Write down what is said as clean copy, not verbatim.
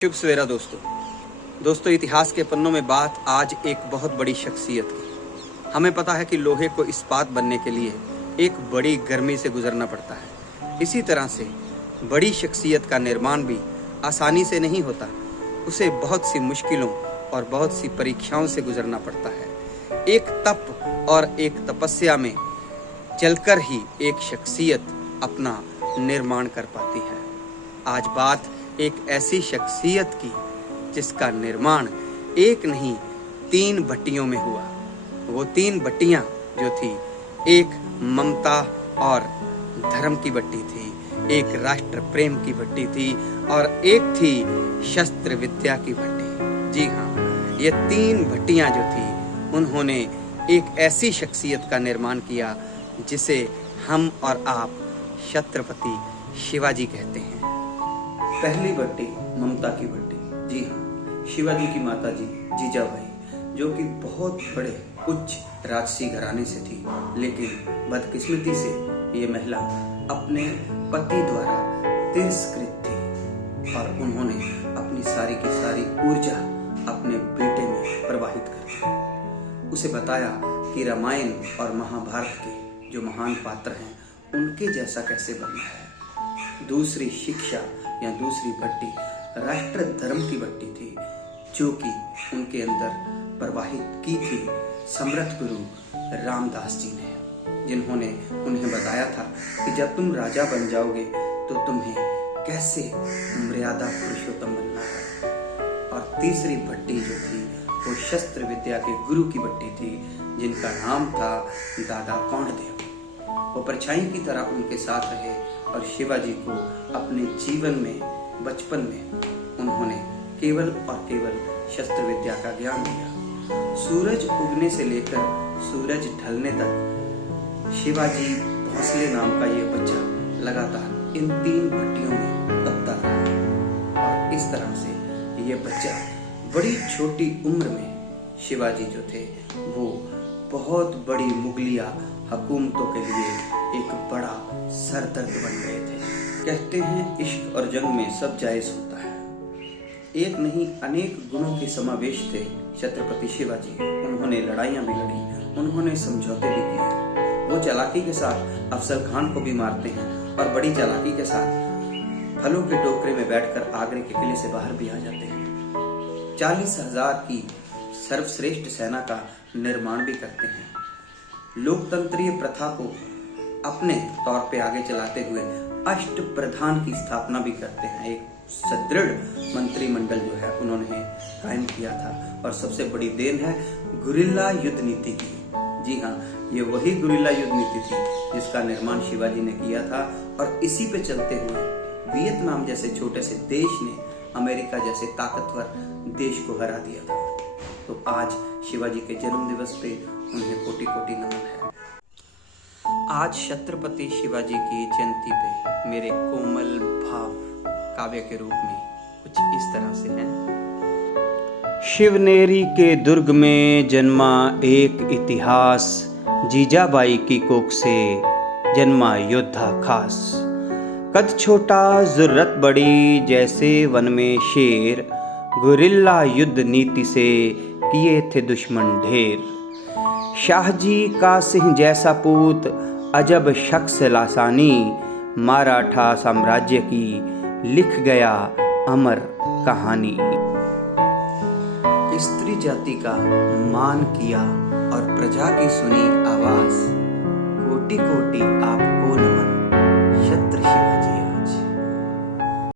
शुभ सवेरा दोस्तों इतिहास के पन्नों में बात आज एक बहुत बड़ी शख्सियत की। हमें पता है कि लोहे को इस्पात बनने के लिए एक बड़ी गर्मी से गुजरना पड़ता है। इसी तरह से बड़ी शख्सियत का निर्माण भी आसानी से नहीं होता, उसे बहुत सी मुश्किलों और बहुत सी परीक्षाओं से गुजरना पड़ता है। एक तप और एक तपस्या में चलकर ही एक शख्सियत अपना निर्माण कर पाती है। आज बात एक ऐसी शख्सियत की जिसका निर्माण एक नहीं 3 भट्टियों में हुआ। वो 3 भट्टियां जो थी, एक ममता और धर्म की भट्टी थी, एक राष्ट्र प्रेम की भट्टी थी और एक थी शस्त्र विद्या की भट्टी। जी हाँ, ये 3 भट्टियां जो थी उन्होंने एक ऐसी शख्सियत का निर्माण किया जिसे हम और आप छत्रपति शिवाजी कहते हैं। पहली भट्टी ममता की भट्टी। जी हाँ, शिवाजी की माता जी जीजाबाई, जो कि बहुत बड़े उच्च राजसी घराने से थी, लेकिन बदकिस्मती से ये महिला अपने पति द्वारा तिरस्कृत थी और उन्होंने अपनी सारी की सारी ऊर्जा अपने बेटे में प्रवाहित कर दी। उसे बताया कि रामायण और महाभारत के जो महान पात्र हैं उनके जैसा कैसे बनना है। दूसरी शिक्षा या दूसरी भट्टी राष्ट्र धर्म की भट्टी थी, जो कि उनके अंदर प्रवाहित की थी सम्राट गुरु रामदास जी ने, जिन्होंने उन्हें बताया था कि जब तुम राजा बन जाओगे तो तुम्हें कैसे मर्यादा पुरुषोत्तम बनना है। और तीसरी भट्टी जो थी वो शस्त्र विद्या के गुरु की भट्टी थी, जिनका नाम था दादा कौंडदेव। वो परछाई की तरह उनके साथ रहे और शिवाजी को अपने जीवन में बचपन में उन्होंने केवल और केवल शस्त्र विद्या का ज्ञान दिया। सूरज उगने से लेकर सूरज ढलने तक शिवाजी भोसले नाम का ये बच्चा लगातार इन 3 भट्टियों में तपता रहा और इस तरह से ये बच्चा बड़ी छोटी उम्र में शिवाजी जो थे वो बहुत बड़ी मुगलिया हुकूमतों के लिए एक बड़ा सरदर्द बन गए थे। कहते हैं इश्क और जंग में सब जायज होता है। एक नहीं अनेक गुणों के समावेश थे छत्रपति शिवाजी। उन्होंने लड़ाइयां भी लड़ी, उन्होंने समझौते भी किए। वो चालाकी के साथ अफजल खान को भी मारते हैं और बड़ी चालाकी के साथ फलों के टोकरे में बैठकर आगरे के किले से बाहर भी आ जाते हैं। 40,000 की सर्वश्रेष्ठ सेना का निर्माण भी करते हैं। लोकतंत्रीय प्रथा को अपने तौर पे आगे चलाते हुए अष्ट प्रधान की स्थापना भी करते हैं। एक सुदृढ़ मंत्रिमंडल जो है उन्होंने कायम किया था और सबसे बड़ी देन है गुरिल्ला युद्ध नीति की। जी हाँ, ये वही गुरिल्ला युद्ध नीति थी जिसका निर्माण शिवाजी ने किया था और इसी पे चलते हुए वियतनाम जैसे छोटे से देश ने अमेरिका जैसे ताकतवर देश को हरा दिया था। तो आज शिवाजी के जन्म दिवस पे उन्हें कोटि कोटि नमन है। आज छत्रपति शिवाजी की जयंती पे मेरे कोमल भाव काव्य के रूप में कुछ इस तरह से हैं। शिवनेरी के दुर्ग में जन्मा एक इतिहास, जीजाबाई की कोख से जन्मा योद्धा खास। कद छोटा जुर्रत बड़ी जैसे वन में शेर, गुरिल्ला युद्ध नीति से किए थे दुश्मन ढेर। शाहजी का सिंह जैसा पूत अजब शख्स लासानी, मराठा साम्राज्य की लिख गया अमर कहानी। स्त्री जाति का मान किया और प्रजा की सुनी आवाज, कोटि कोटि आप